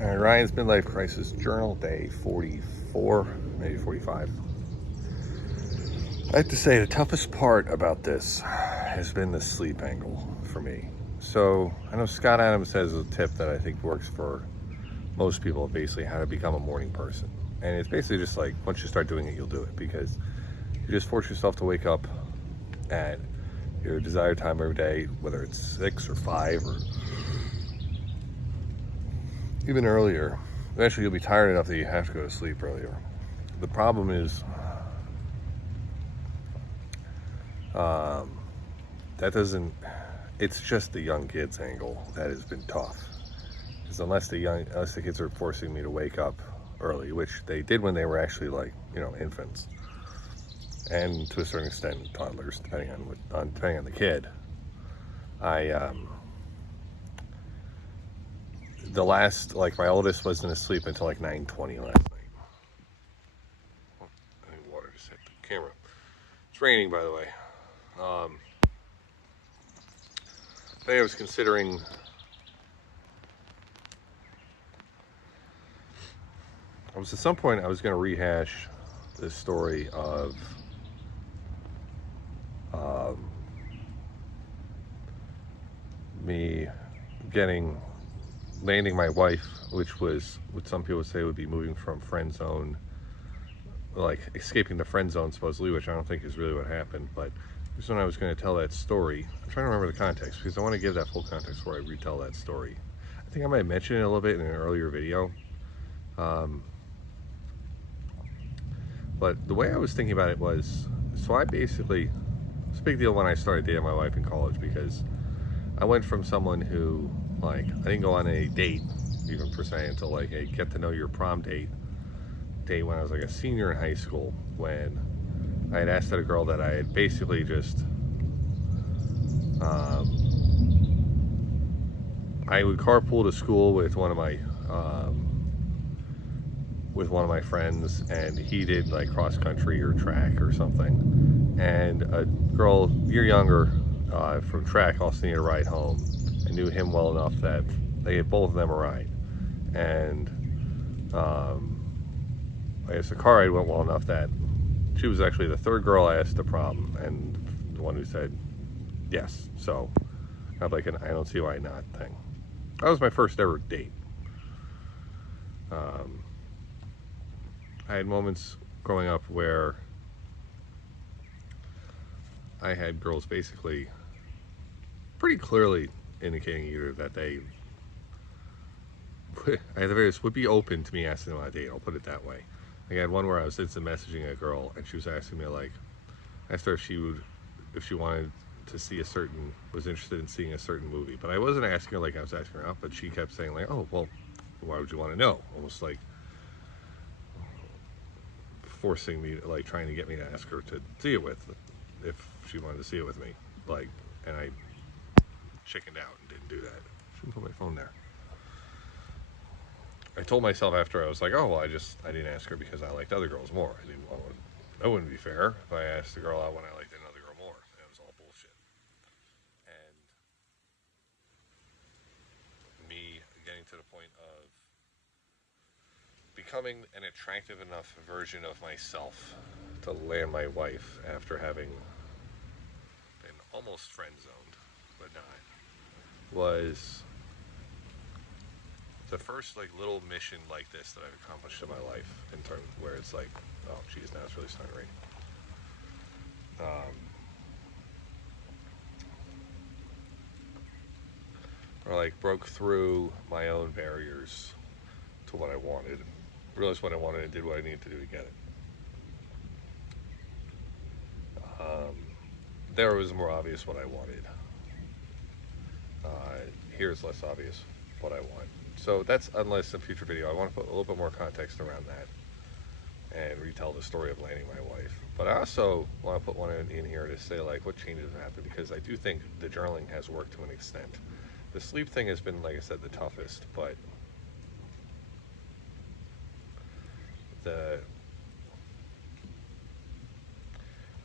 All right, Ryan's Midlife Crisis Journal, day 44, maybe 45. I have to say the toughest part about this has been the sleep angle for me. So I know Scott Adams has a tip that I think works for most people, basically how to become a morning person. And it's basically just like, once you start doing it, you'll do it, because you just force yourself to wake up at your desired time every day, whether it's 6 or 5 or even earlier. Eventually you'll be tired enough that you have to go to sleep earlier. The problem is that doesn't, it's just the young kids angle that has been tough. Because unless the kids are forcing me to wake up early, which they did when they were actually like, infants, and to a certain extent toddlers, depending on the kid. My oldest wasn't asleep until like 9:20 last night. Oh, I think water just hit the camera. It's raining, by the way. I was considering at some point I was going to rehash this story of me landing my wife, which was what some people would say would be moving from friend zone, like escaping the friend zone supposedly, which I don't think is really what happened. But this when I was going to tell that story. I'm trying to remember the context because I want to give that full context before I retell that story. I think I might have mentioned it a little bit in an earlier video. But the way I was thinking about it was, so I basically, it's a big deal when I started dating my wife in college, because I went from someone who, like, I didn't go on a date, even per se, until like a get to know your prom date when I was like a senior in high school, when I had asked out a girl that I had basically just, I would carpool to school with one of my friends, and he did like cross country or track or something, and a girl year younger from track also needed a ride home. I knew him well enough that they had both of them a ride, and I guess the car ride went well enough that she was actually the third girl I asked to prom, and the one who said yes. So I had like an I don't see why not thing. That was my first ever date. I had moments growing up where I had girls basically pretty clearly indicating either that they, at the very least, would be open to me asking them on a date. I'll put it that way. I had one where I was instant messaging a girl, and she was asking me, like, I asked her if she wanted to see was interested in seeing a certain movie. But I wasn't asking her like I was asking her out, but she kept saying like, oh, well, why would you want to know? Almost like forcing me, like trying to get me to ask her to see it with, if she wanted to see it with me. Like, and I chickened out and didn't do that. Shouldn't put my phone there. I told myself after, I was like, oh, well, I didn't ask her because I liked other girls more. That wouldn't be fair if I asked the girl out when I liked another girl more. That was all bullshit. And me getting to the point of becoming an attractive enough version of myself to land my wife after having been almost friend zoned, but not, was the first like little mission like this that I've accomplished in my life, in terms where it's like, oh geez, now it's really starting to rain. Or like broke through my own barriers to what I wanted, realized what I wanted, and did what I needed to do to get it. There was more obvious what I wanted. Here's less obvious what I want. So that's, unless in future video I want to put a little bit more context around that and retell the story of landing my wife. But I also want to put one in here to say like what changes have happened, because I do think the journaling has worked to an extent. The sleep thing has been, like I said, the toughest, but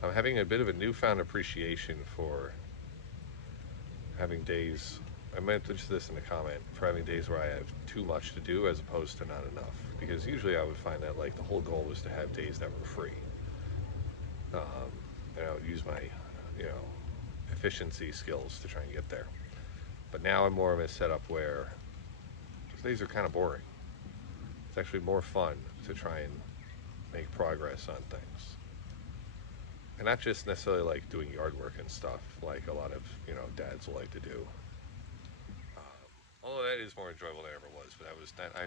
I'm having a bit of a newfound appreciation for having days I meant just this in the comment, for having days where I have too much to do as opposed to not enough. Because usually I would find that like the whole goal was to have days that were free. And I would use my, you know, efficiency skills to try and get there. But now I'm more of a setup where those days are kind of boring. It's actually more fun to try and make progress on things. And not just necessarily like doing yard work and stuff like a lot of, you know, dads will like to do. Although that is more enjoyable than it ever was, but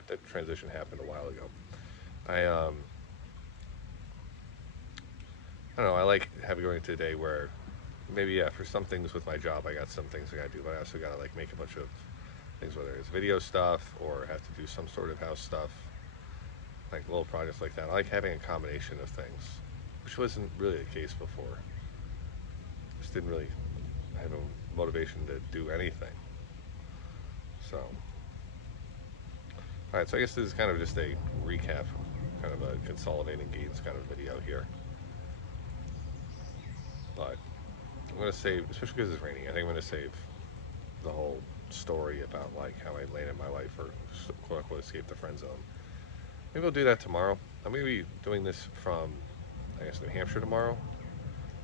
that transition happened a while ago. I I don't know. I like having going into a day where maybe yeah, for some things with my job, I got some things I got to do, but I also got to like make a bunch of things, whether it's video stuff or have to do some sort of house stuff, like little projects like that. I like having a combination of things, which wasn't really the case before. Just didn't really have a motivation to do anything. So, all right. So I guess this is kind of just a recap, kind of a consolidating gains kind of video here. But I'm gonna save, especially because it's raining. I think I'm gonna save the whole story about like how I landed my life or quote unquote escaped the friend zone. Maybe we'll do that tomorrow. I'm gonna be doing this from, I guess, New Hampshire tomorrow,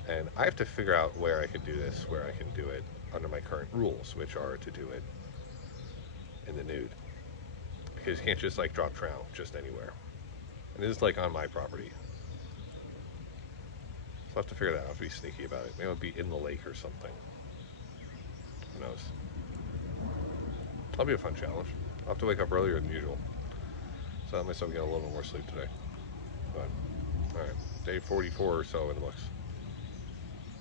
and I have to figure out where I can do this, where I can do it under my current rules, which are to do it in the nude, because you can't just like drop trout just anywhere. And this is like on my property, so I have to figure that out. I have to be sneaky about it. Maybe it'll be in the lake or something. Who knows? That'll be a fun challenge. I'll have to wake up earlier than usual, so I let myself get a little more sleep today. But all right, day 44 or so in the books.